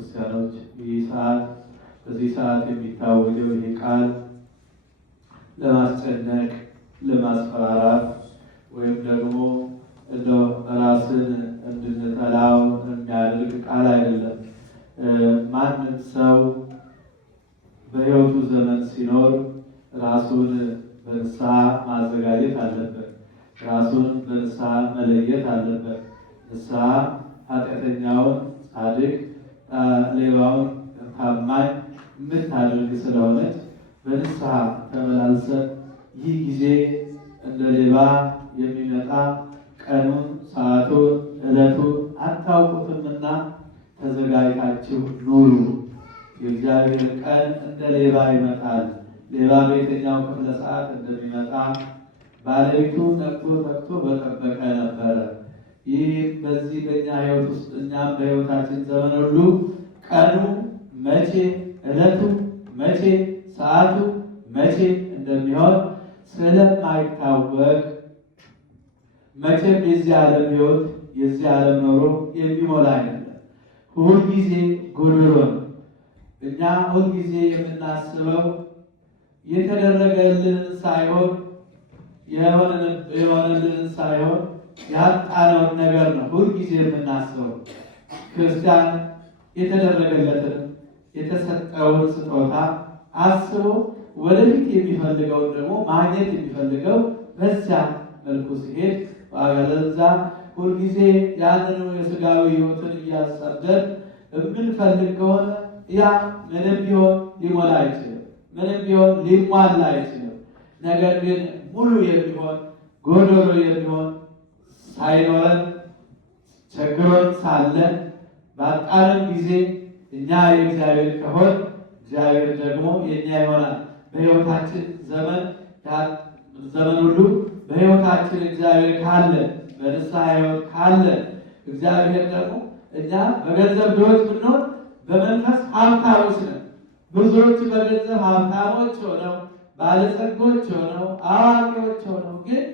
ክርስቲያኖች በዚህ ሰዓት የሚታወጀው ይህ ቃል ለማስጨነቅ፣ ለማስፈራራት ወይም ደግሞ እንደው ራስን እንድንጠላው የሚያደርግ ቃል አይደለም። ማንም ሰው በሕይወቱ ዘመን ሲኖር ራሱን በንስሐ ማዘጋጀት አለበት። ራሱን በንስሐ መለየት አለበት። ንስሐ ኃጢአተኛውን ጻድቅ፣ ሌባውን ታማኝ የምታደርግ ስለሆነች በንስሐ ተመላልሰን ይህ ጊዜ እንደ ሌባ የሚመጣ ቀኑን፣ ሰዓቱን፣ ዕለቱን አታውቁትምና ተዘጋጅታችሁ ኑሩ። የእግዚአብሔር ቀን እንደ ሌባ ይመጣል። ሌባ በየትኛው ክፍለ ሰዓት እንደሚመጣ ባለቤቱ ነቅቶ ተግቶ በጠበቀ ነበረ። ይህ በዚህ በእኛ ሕይወት ውስጥ እኛም በሕይወታችን ዘመን ሁሉ ቀኑ መቼ፣ ዕለቱ መቼ፣ ሰዓቱ መቼ እንደሚሆን ስለማይታወቅ መቼም የዚህ ዓለም ሕይወት የዚህ ዓለም ኖሮ የሚሞላ አይደለም። ሁልጊዜ ጎዶሎ ነው። እኛ ሁልጊዜ የምናስበው የተደረገልንን ሳይሆን የሆነልንን ሳይሆን ያጣነውን ነገር ነው ሁልጊዜ የምናስበው። ክርስቲያን የተደረገለትን የተሰጠውን ስጦታ አስቦ ወደፊት የሚፈልገውን ደግሞ ማግኘት የሚፈልገው በዚያ መልኩ ሲሄድ ባገለዛ ሁልጊዜ ያንኑ የሥጋዊ ሕይወትን እያሳደድ የምንፈልግ ከሆነ ያ ምንም ቢሆን ሊሞላ አይችልም። ምንም ቢሆን ሊሟላ አይችልም። ነገር ግን ሙሉ የሚሆን ጎዶሎ የሚሆን ሳይኖረን ቸግሮን ሳለን ባጣንም ጊዜ እኛ የእግዚአብሔር ከሆን እግዚአብሔር ደግሞ የእኛ ይሆናል። በሕይወታችን ዘመን ሁሉ በሕይወታችን እግዚአብሔር ካለ፣ በንስሐ ሕይወት ካለ እግዚአብሔር ደግሞ እኛ በገንዘብ ድሆች ብንሆን በመንፈስ ሀብታሞች ነን። ብዙዎች በገንዘብ ሀብታሞች ሆነው ባለጸጎች ሆነው አዋቂዎች ሆነው ግን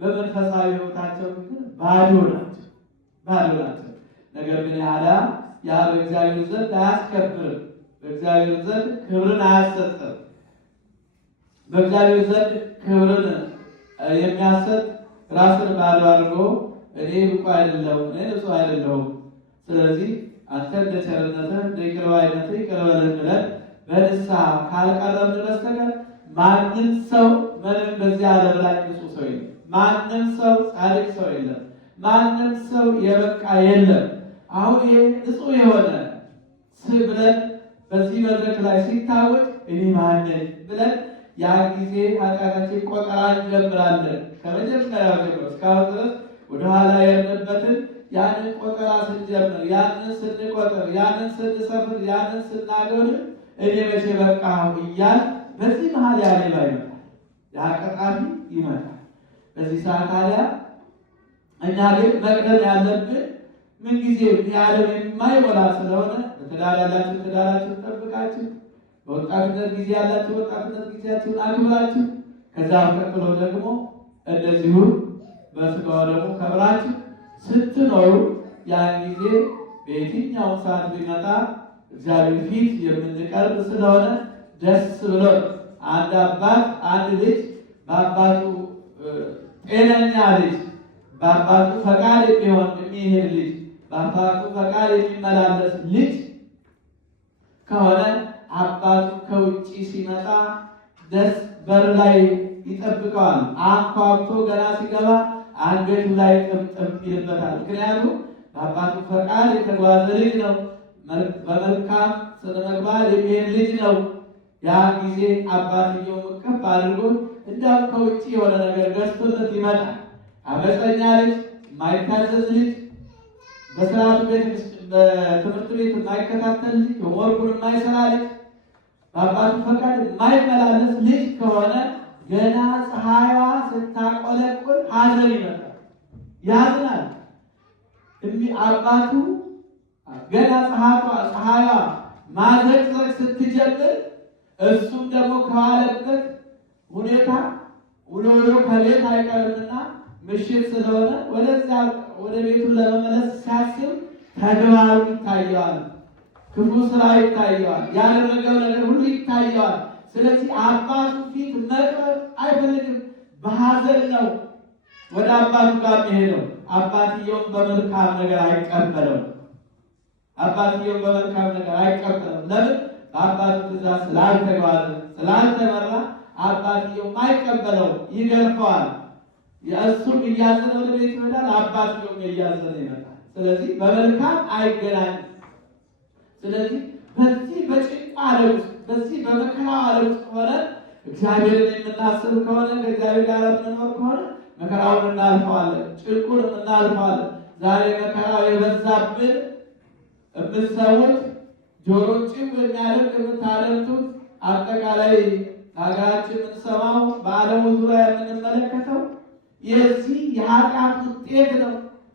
በመንፈሳዊ ሕይወታቸው ግን ባዶ ናቸው። ነገር ግን ያ በእግዚአብሔር ዘንድ አያስከብርም። በእግዚአብሔር ዘንድ ክብርን አያሰጥም። በእግዚአብሔር ዘንድ ክብርን የሚያሰጥ ራስን ባዶ አድርጎ እኔ ብቁ አይደለሁም፣ እኔ ንጹሕ አይደለሁም፣ ስለዚህ አንተ እንደ ቸርነትህ እንደ ይቅር ባይነትህ ይቅር በለን ብለን በንስሐ ካልቀረብን በስተቀር ማንም ሰው ምንም በዚህ ዓለም ላይ ንጹሕ ሰው የለም። ማንም ሰው ጻድቅ ሰው የለም። ማንም ሰው የበቃ የለም። አሁን ይሄ ንጹሕ የሆነ ብለን በዚህ መድረክ ላይ ሲታወቅ እኔ ማን ነኝ ብለን ያን ጊዜ ኃጢአታችን ቆጠራ እንጀምራለን። ከመጀመሪያው ጀምሮ እስካሁን ድረስ ወደኋላ ያለበትን ያንን ቆጠራ ስንጀምር፣ ያንን ስንቆጥር፣ ያንን ስንሰፍር፣ ያንን ስናገር እኔ መቼ በቃሁ እያል በዚህ መሀል ያ ሌባ ይመጣል፣ ያ ቀጣፊ ይመጣል። በዚህ ሰዓት ታዲያ እኛ ግን መቅደም ያለብን ምንጊዜ የዓለም የማይሞላ ስለሆነ በትዳር ያላችሁ ትዳራችሁን ጠብቃችሁ፣ በወጣትነት ጊዜ ያላችሁ ወጣትነት ጊዜያችሁን አክብራችሁ፣ ከዛ ቀጥሎ ደግሞ እንደዚሁ በሥጋው ደግሞ ከብራችሁ ስትኖሩ ያን ጊዜ በየትኛውም ሰዓት ቢመጣ እግዚአብሔር ፊት የምንቀርብ ስለሆነ ደስ ብሎ አንድ አባት አንድ ልጅ በአባቱ ጤነኛ ልጅ በአባቱ ፈቃድ የሚሄድ ልጅ በአባቱ ፈቃድ የሚመላለስ ልጅ ከሆነ አባቱ ከውጭ ሲመጣ ደስ በር ላይ ይጠብቀዋል። አንኳኩቶ ገና ሲገባ አንገቱ ላይ ጥምጥም ይልበታል። ምክንያቱም በአባቱ ፈቃድ የተጓዘ ልጅ ነው። በመልካም ስነ ምግባር የሚሄድ ልጅ ነው። ያ ጊዜ አባትየው እቅፍ አድርጎ እንዳውም ከውጭ የሆነ ነገር ገዝቶለት ይመጣል። አመፀኛ ልጅ፣ የማይታዘዝ ልጅ፣ በስርዓቱ በትምህርት ቤት የማይከታተል ልጅ፣ ሆምወርኩን የማይሰራ ልጅ፣ በአባቱ ፈቃድ የማይመላለስ ልጅ ከሆነ ገና ፀሐይዋ ስታቆለቁል ሐዘን ይመጣል፣ ያዝናል። አባቱ ገና ፀሐይዋ ማዘቅዘቅ ስትጀምር እሱም ደግሞ ከዋለበት ሁኔታ ውሎ ከቤት አይቀርምና ምሽት ስለሆነ ወደዚያ ወደ ቤቱ ለመመለስ ሲያስብ ተግባሩ ይታየዋል። ክፉ ስራ ይታየዋል፣ ያደረገው ነገር ሁሉ ይታየዋል። ስለዚህ አባቱ ፊት መቅረብ አይፈልግም። በሐዘን ነው ወደ አባቱ ጋር የሚሄደው። አባትየውን በመልካም ነገር አይቀበለው። አባትየውን በመልካም ነገር አይቀበለው። ለምን? በአባቱ ትእዛዝ ስላልተጓዘ ስላልተመራ አባትየው አይቀበለው፣ ይገርፈዋል። የእሱም እያዘነ ወደ ቤት ይሄዳል፣ አባትየውም እያዘነ ይመጣል። ስለዚህ በመልካም አይገናኝም። ስለዚህ በዚህ በጭንቅ ዓለም ውስጥ በዚህ በመከራው ዓለም ውስጥ ሆነ እግዚአብሔርን የምናስብ ከሆነ ከእግዚአብሔር ጋር የምንኖር ከሆነ መከራውን እናልፈዋለን፣ ጭንቁን እናልፈዋለን። ዛሬ መከራው የበዛብን የምትሰሙት ጆሮ ጭው የሚያደርግ የምታደምጡት አጠቃላይ ሀገራችን የምንሰማው በዓለሙ ዙሪያ የምንመለከተው የዚህ የኃጢአት ውጤት ነው።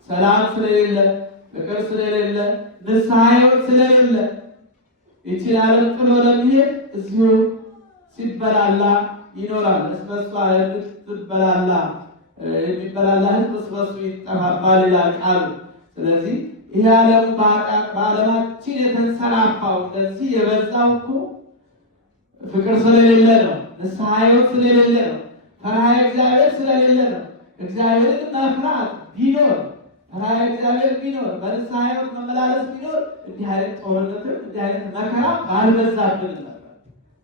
ሰላም ስለሌለ፣ ፍቅር ስለሌለ፣ ንስሐ ሕይወት ስለሌለ ይችን ዓለም ጥሎ ለሚሄድ እዚሁ ሲበላላ ይኖራል። እስበሷ የምትበላላ የሚበላላ ሕዝብ እስበሱ ይጠፋባል ይላል ቃሉ። ስለዚህ ይህ ዓለሙ በዓለማችን የተንሰራፋው እንደዚህ የበዛው እኮ ፍቅር ስለሌለ ነው። ንስሐ ሕይወት ስለሌለ ነው። ፈሪሃ እግዚአብሔር ስለሌለ ነው። እግዚአብሔርን መፍራት ቢኖር ፈሪሃ እግዚአብሔር ቢኖር በንስሐ ሕይወት መመላለስ ቢኖር እንዲህ አይነት ጦርነትም እንዲህ አይነት መከራ ባልበዛብን ነበር፣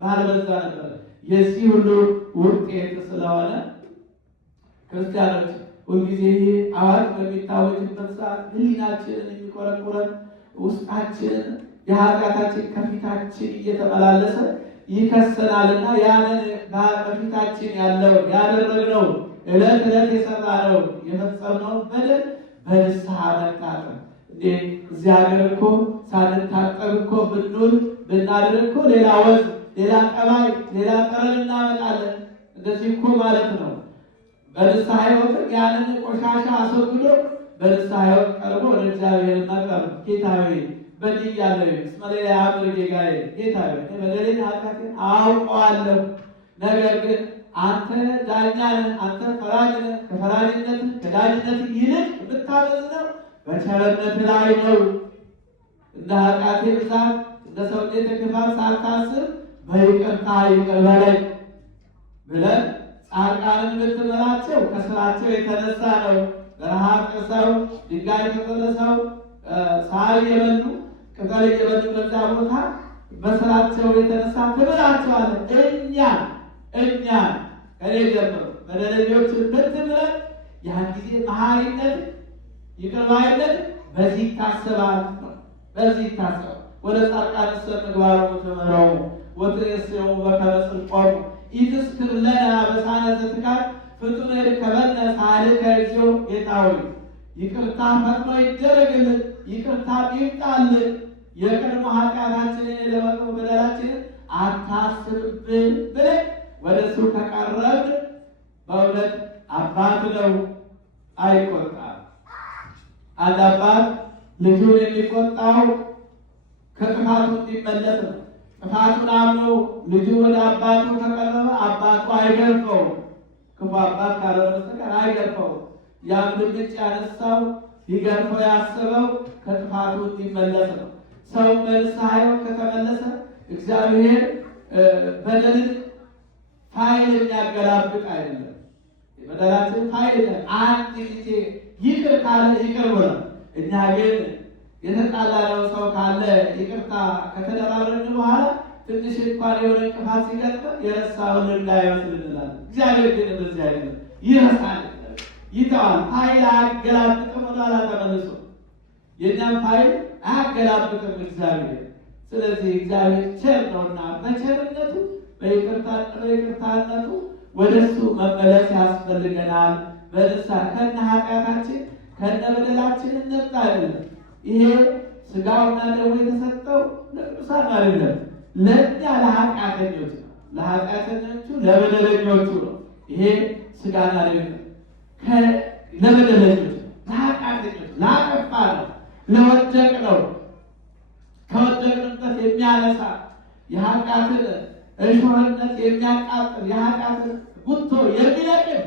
ባልበዛ ነበር። የዚህ ሁሉ ውጤት ስለሆነ ክርስቲያኖች ሁልጊዜ ይህ አዋጅ በሚታወጅበት ሰዓት ሕሊናችንን የሚቆረቁረን ውስጣችንን የኃጢአታችን ከፊታችን እየተመላለሰ ይከሰናልና ያንን በፊታችን ያለው ያደረግነው ዕለት ዕለት የሰራነው የፈጸምነው በደል በንስሐ መታጠብ። እንዴ እዚህ ሀገር እኮ ሳንታጠብ እኮ ብንውል ብናድር እኮ ሌላ ወዝ፣ ሌላ ጠባይ፣ ሌላ ጠረን እናመጣለን። እንደዚህ እኮ ማለት ነው። በንስሐ ሕይወትም ያንን ቆሻሻ አስወግዶ በንስሐ ሕይወት ቀርቦ ወደ እግዚአብሔር መቅረብ። ጌታ ሆይ በድያለሁ፣ እስመ ሌላ አምር ጌጋዬ፣ ጌታ ሆይ በደሌን ኃጢአቴን አውቀዋለሁ። ነገር ግን አንተ ዳኛ ነህ፣ አንተ ፈራጅ ነህ። ከፈራጅነትህ ከዳኝነትህ ይልቅ የምታመዝነው በቸርነት ላይ ነው። እንደ ኃጢአቴ ብዛት እንደ ሰውነቴ ክፋት ሳታስብ በይቅርታ ይቅር በለኝ ብለን ጻድቃንን ብትምራቸው ከስራቸው የተነሳ ነው። በረሃብ ጥሰው ድንጋይ ተጠርሰው ሳር እየበሉ ቅጠል እየበሉ በዛ ቦታ በስራቸው የተነሳ ትምራቸዋለህ። እኛ ከኔ ጀምሮ በደለኞችን ብትምረን ያን ጊዜ መሐሪነት ይቅር ባይነት በዚህ ይታሰባል ነው። በዚህ ይታሰባል። ወደ ጻድቃንሰ ምግባሮሙ ትምህረው ወትሬስዮሙ በከመ ጽድቆሙ ኢትስክር ለነ አበሳነ ዘትካት ፍጡነ ይርከበነ ጻድቀ እግዚኦ። ጌታ ሆይ ይቅርታ ፈጥኖ ይደረግልን፣ ይቅርታ ይምጣልን። የቀድሞ ኃጢአታችንን የደመቀ በደላችንን አታስብብን ብለን ወደ እሱ ከቀረብን በእውነት አባት ነው፣ አይቆጣም። አንድ አባት ልጁን የሚቆጣው ከጥፋቱ እንዲመለስ ነው። ጥፋቱን አምኖ ልጁ ወደ አባቱ ከቀረበ አባቱ አይገርፈው። ክፉ አባት ካልሆነ በስተቀር አይገርፈው። ያም ልጅ ያነሳው ሊገርፈው ያሰበው ከጥፋቱ እንዲመለስ ነው። ሰው በንስሐ ሕይወት ከተመለሰ እግዚአብሔር በደልን ፋይል የሚያገላብጥ አይደለም። በደላችን ፋይል አንድ ጊዜ ይቅር ካለ ይቅር ብሏል። እኛ ግን የተጣላነው ሰው ካለ ይቅርታ ከተደራረግን በኋላ ትንሽ እንኳን የሆነ እንቅፋት ሲገጥመን የረሳውን እንዳይመስል እንላለን። እግዚአብሔር ግን እንደዚህ አይደለም። ይረሳል፣ ይተዋል። ፋይል አያገላብጥም፣ ወደኋላ ተመልሶ የእኛም ፋይል አያገላብጥም እግዚአብሔር። ስለዚህ እግዚአብሔር ቸር ነውና በቸርነቱ በይቅርታነቱ ወደ እሱ መመለስ ያስፈልገናል። በንስሐ ከነ ኃጢአታችን ከነ በደላችን እንምጣ አይደለም። ይሄ ስጋውና ደሙ የተሰጠው ለቅዱሳን አይደለም፣ ለእኛ ለኃጢአተኞች ነው። ለኃጢአተኞቹ ለበደለኞቹ ነው። ይሄ ስጋና ደሙ ለበደለኞች ነው፣ ለኃጢአተኞች ላጠፋ ነው፣ ለወደቅ ነው። ከወደቅንበት የሚያነሳ የኃጢአትን እሾህነት የሚያቃጥል የኃጢአትን ጉቶ የሚለቅም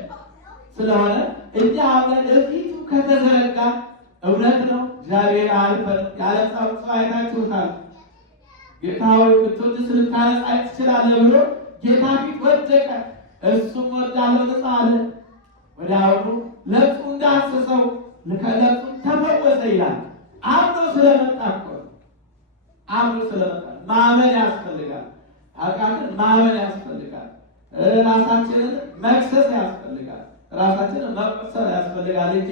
ስለሆነ እኛ አሁን እፊቱ ከተዘረጋ እውነት ነው። እግዚአብሔር አልፈን ያለጻው አይታችሁታል። ጌታ ሆይ ብትወድስ ልታነጻኝ ትችላለህ ብሎ ጌታ ፊት ወደቀ። እሱም ወዳለው ነጻ አለ። ወዲያውኑ ለብሱ እንዳሰሰው ለከለብሱ ተፈወሰ ይላል። አምኖ ስለመጣ እኮ አምኖ ስለመጣ ማመን ያስፈልጋል። ኃጢአትን ማመን ያስፈልጋል። ራሳችንን መክሰስ ያስፈልጋል። ራሳችንን መቅሰር ያስፈልጋል እንጂ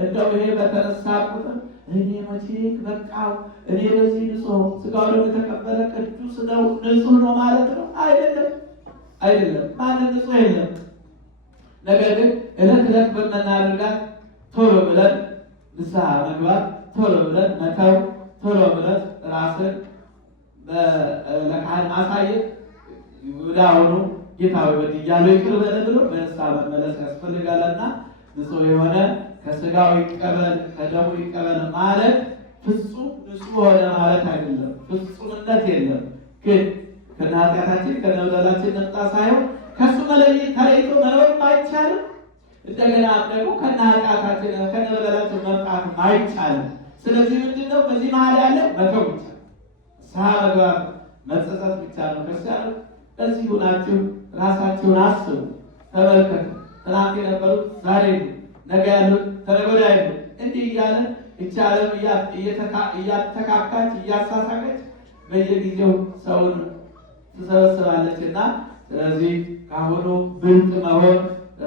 እንደው ይሄ በተነሳ ቁጥር እኔ መቼ በቃው እኔ በዚህ ንጹህ ስጋው ደግሞ የተቀበለ ቅዱስ ነው ንጹህ ነው ማለት ነው አይደለም። ማንም ንጹህ የለም። ነገር ግን ዕለት ዕለት በምናደርጋት ቶሎ ብለን ንስሐ መግባት፣ ቶሎ ብለን መተው፣ ቶሎ ብለን ራስን ለካህን ማሳየት፣ ወዲያውኑ ጌታ ሆይ በድያለሁ ይቅር በለን ብሎ በንስሐ መመለስ ያስፈልጋልና ንጹህ የሆነ ከስጋው ይቀበል ከደሙ ይቀበል ማለት ፍጹም ንጹህ ሆነ ማለት አይደለም። ፍጹምነት የለም። ግን ከኃጢአታችን ከነበላችን ነጻ ሳይሆን ከሱ ተለይቶ መኖር አይቻልም። እንደገና ደግሞ ከኃጢአታችን ከነበላችን መውጣት አይቻልም። ስለዚህ ምንድነው በዚህ መሀል ያለ መተው ብቻ፣ ንስሐ መግባት መጸጸት ብቻ ነው። ክርስቲያኑ እዚህ ሆናችሁ ራሳችሁን አስቡ፣ ተመልከቱ። ትናንት የነበሩት ዛሬ ነገ ያሉት ተነገ ወዲያ አይደለም። እንዲህ እያለ ይህች ዓለም እያተካካች እያሳሳቀች በየጊዜው ሰውን ትሰበስባለችና ስለዚህ ካሁኑ ብልጥ መሆን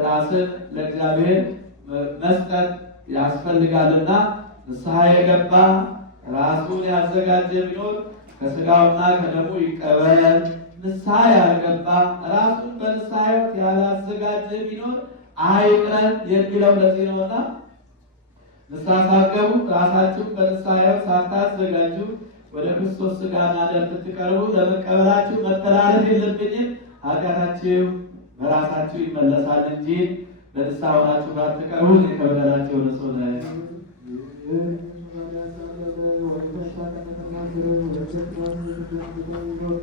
ራስን ለእግዚአብሔር መስጠት ያስፈልጋልና ንስሐ የገባ ራሱን ያዘጋጀ ቢኖር ከስጋውና ከደሙ ይቀበል። ንስሐ ያልገባ ራሱን በንስሐ ሕይወት ያላዘጋጀ ቢኖር አይቅረብ የሚለው ለዚህ ነውና ንስሐ ሳትገቡ ራሳችሁን በንስሐ ሕይወት ሳታዘጋጁ ወደ ክርስቶስ ሥጋና ደም ብትቀርቡ ለመቀበላችሁ መተላለፍ የለብኝም። ኃጢአታችሁ በራሳችሁ ይመለሳል እንጂ በንስሐ ሆናችሁ ባትቀርቡ ከበደላችሁ ንጹሕ ነኝ። Thank you.